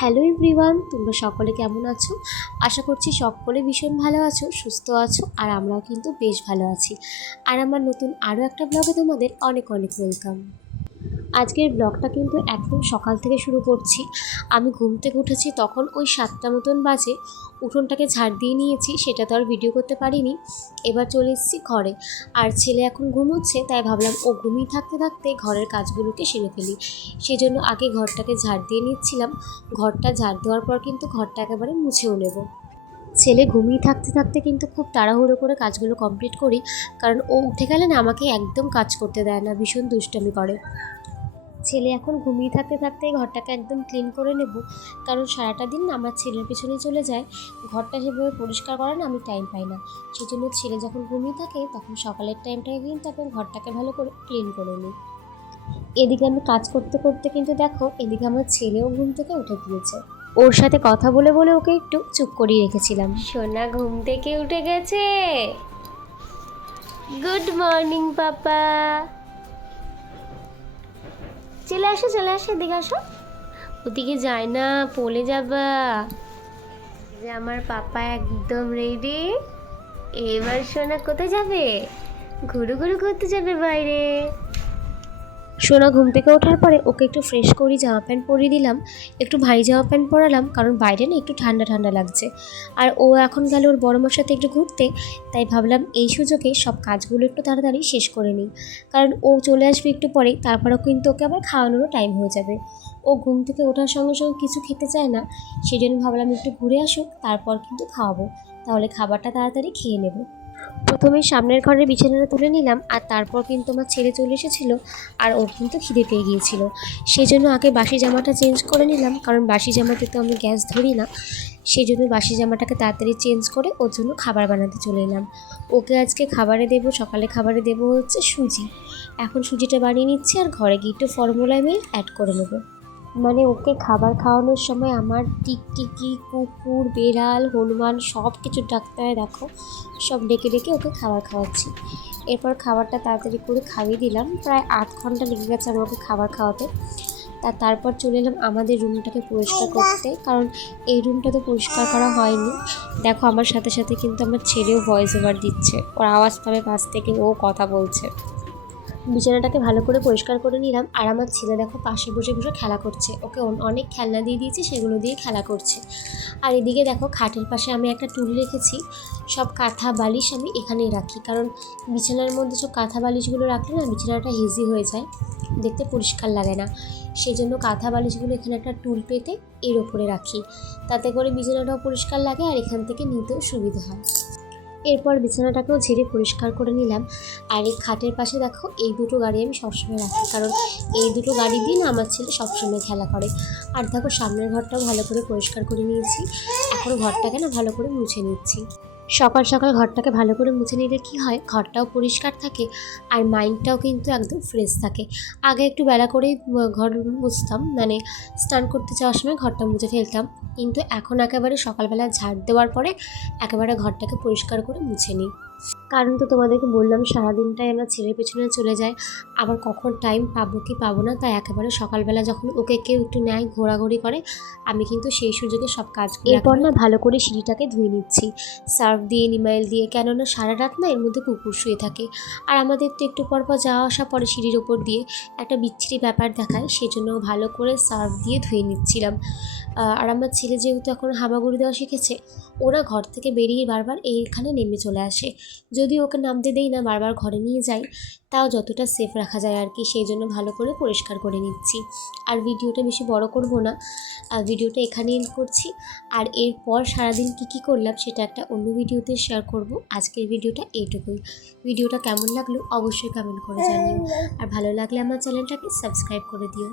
Hello everyone, তোমরা সকলে কেমন আছো? আশা করছি সকলে ভীষণ ভালো আছো, সুস্থ আছো, আর আমরাও কিন্তু বেশ ভালো আছি। আর আমার নতুন আরও একটা ব্লগে তোমাদের অনেক অনেক ওয়েলকাম আজকের ব্লগটা কিন্তু একদম সকাল থেকে শুরু করছি। আমি ঘুম থেকে উঠেছি তখন ওই সাতটা মতন বাজে। উঠোনটাকে ঝাড় দিয়ে নিয়েছি, সেটা তো আর ভিডিও করতে পারিনি। এবার চলে এসেছি ঘরে। আর ছেলে এখন ঘুমোচ্ছে, তাই ভাবলাম, ও ঘুমিয়ে থাকতে থাকতে ঘরের কাজগুলোকে সেরে ফেলি। সেই জন্য আগে ঘরটাকে ঝাড় দিয়ে নিচ্ছিলাম। ঘরটা ঝাড় দেওয়ার পর কিন্তু ঘরটা একেবারে মুছেও নেব। ছেলে ঘুমিয়ে থাকতে থাকতে কিন্তু খুব তাড়াহুড়ো করে কাজগুলো কমপ্লিট করি। কারণ ও উঠে গেলে না আমাকে একদম কাজ করতে দেয় না, ভীষণ দুষ্টামি করে। ছেলে এখন ঘুমিয়ে থাকতে থাকতে ঘরটাকে একদম ক্লিন করে নেব। কারণ সারাটা দিন আমার ছেলের পেছনে চলে যায়। ঘরটা সেভাবে পরিষ্কার করার আমি টাইম পাই না। সেই জন্য ছেলে যখন ঘুমিয়ে থাকে, তখন সকালের টাইমটাকে কিন্তু এখন ঘরটাকে ভালো করে ক্লিন করে নিই। এদিকে আমি কাজ করতে করতে কিন্তু দেখো, এদিকে আমার ছেলেও ঘুম থেকে উঠে গিয়েছে। ওর সাথে কথা বলে বলে ওকে একটু চুপ করিয়ে রেখেছিলাম। সোনা ঘুম থেকে উঠে গেছে। গুড মর্নিং পাপা চলে আসো চলে আসো, এদিকে আসো। ওদিকে যায় না, পলে যাবা। যে আমার পাপা একদম রেডি এবার সোনা কোথায় যাবে? ঘুরু ঘুরু করতে যাবে বাইরে। সোনা ঘুম থেকে ওঠার পরে ওকে একটু ফ্রেশ করি জামা প্যান্ট পরিয়ে দিলাম, একটু ভারী জামা প্যান্ট পরালাম, কারণ বাইরে না একটু ঠান্ডা ঠান্ডা লাগছে। আর ও এখন গেল ওর বড় মার সাথে একটু ঘুরতে, তাই ভাবলাম এই সুযোগে সব কাজগুলো একটু তাড়াতাড়ি শেষ করে নিই। কারণ ও চলে আসবে একটু পরেই তারপরেও কিন্তু ওকে আবার খাওয়ানোরও টাইম হয়ে যাবে। ও ঘুম থেকে ওঠার সঙ্গে সঙ্গে কিছু খেতে চায় না সেই জন্য ভাবলাম একটু ঘুরে আসুক, তারপর কিন্তু খাওয়াবো। তাহলে খাবারটা তাড়াতাড়ি খেয়ে নেব। প্রথমে সামনের ঘরের বিছানাটা তুলে নিলাম আর তারপর কিন্তু আমার ছেলে চলে এসেছিল আর ওর কিন্তু খিদে পেয়ে গিয়েছিল। সেই জন্য আগে বাসি জামাটা চেঞ্জ করে নিলাম, কারণ বাসি জামাতে তো আমি গ্যাস ধরি না। সেই জন্য বাসি জামাটাকে তাড়াতাড়ি চেঞ্জ করে ওর জন্য খাবার বানাতে চলে এলাম। ওকে আজকে খাবারে দেবো, সকালে খাবারে দেবো হচ্ছে সুজি। এখন সুজিটা বানিয়ে নিচ্ছি আর ঘরে গিয়ে একটু ফর্মুলা মিল্ক অ্যাড করে নেব। মানে ওকে খাবার খাওয়ানোর সময় আমার টিকটিকি, কুকুর, বেড়াল, হনুমান সব কিছু ডাকতে হয় দেখো, সব ডেকে ডেকে ওকে খাবার খাওয়াচ্ছি। এরপর খাবারটা তাড়াতাড়ি করে খাইয়ে দিলাম, প্রায় আধ ঘণ্টা লেগে গেছে আমার ওকে খাবার খাওয়াতে। তা তারপর চলে এলাম আমাদের রুমটাকে পরিষ্কার করতে, কারণ এই রুমটা তো পরিষ্কার করা হয়নি। দেখো আমার সাথে সাথে কিন্তু আমার ছেলেও ভয়েস ওভার দিচ্ছে, ওর আওয়াজ পাবে পাশ থেকে ও কথা বলছে। বিছানাটাকে ভালো করে পরিষ্কার করে নিলাম। আর আমার ছেলে দেখো পাশে বসে বসে খেলা করছে। ওকে অনেক খেলনা দিয়ে দিয়েছি, সেগুলো দিয়ে খেলা করছে। আর এদিকে দেখো খাটের পাশে আমি একটা টুল রেখেছি। সব কাঁথা বালিশ আমি এখানেই রাখি। কারণ বিছানার মধ্যে সব কাঁথা বালিশগুলো রাখলে না বিছানাটা হেজি হয়ে যায়, দেখতে পরিষ্কার লাগে না। সেই জন্য কাঁথা বালিশগুলো এখানে একটা টুল পেতে এর ওপরে রাখি। তাতে করে বিছানাটাও পরিষ্কার লাগে আর এখান থেকে নিতেও সুবিধা হয়। এরপর বিছানাটাকেও ঝেড়ে পরিষ্কার করে নিলাম। আর এই খাটের পাশে দেখো, এই দুটো গাড়ি আমি সবসময় রাখি। কারণ এই দুটো গাড়ি দিন আমার ছেলে সবসময় খেলা করে। আর দেখো, সামনের ঘরটাও ভালো করে পরিষ্কার করে নিয়েছি। এখন ঘরটাকে না ভালো করে মুছে নিচ্ছি। সকাল সকাল ঘরটাকে ভালো করে মুছে নিলে কি হয়? ঘরটাও পরিষ্কার থাকে আর মাইন্ডটাও কিন্তু একদম ফ্রেশ থাকে। আগে একটু বেলা করেই ঘর মুছতাম। মানে স্নান করতে যাওয়ার সময় ঘরটা মুছে ফেলতাম। কিন্তু এখন একেবারে সকালবেলা ঝাড় দেওয়ার পরে একেবারে ঘরটাকে পরিষ্কার করে মুছে নিই। কারণ তো তোমাদেরকে বললাম সারাদিনটাই আমার ছেলের পেছনে চলে যায় আবার কখন টাইম পাবো কি পাবো না তাই একেবারে সকালবেলা যখন ওকে কেউ একটু নেয় ঘোরাঘুরি করে আমি কিন্তু সেই সুযোগে সব কাজ করি এরপর না ভালো করে সিঁড়িটাকে ধুয়ে নিচ্ছি। সার্ফ দিয়ে নিমাইল দিয়ে কেননা সারা রাত না এর মধ্যে কুকুর শুয়ে থাকে। আর আমাদের তো একটু পর পর যাওয়া আসা পরে সিঁড়ির ওপর দিয়ে একটা বিচ্ছিরি ব্যাপার দেখায় সেজন্য ভালো করে সার্ফ দিয়ে ধুয়ে নিচ্ছিলাম। আর আমার ছেলে যেহেতু এখন হামাগুড়ি দেওয়া শিখেছে ওরা ঘর থেকে বেরিয়ে বারবার এইখানে নেমে চলে আসে। যদি ওকে নামতে দেই না বারবার ঘরে নিয়ে যাই তাও যতটা সেফ রাখা যায় আর কি সেই জন্য ভালো করে পরিষ্কার করে নিচ্ছি। আর ভিডিওটা বেশি বড় করব না আর ভিডিওটা এখানে এন্ড করছি। আর এরপর সারাদিন কী কী করলাম সেটা একটা অন্য ভিডিওতে শেয়ার করব। আজকের ভিডিওটা এইটুকুই। ভিডিওটা কেমন লাগল অবশ্যই কমেন্ট করে জানিও। আর ভালো লাগলে আমার চ্যানেলটাকে সাবস্ক্রাইব করে দিও।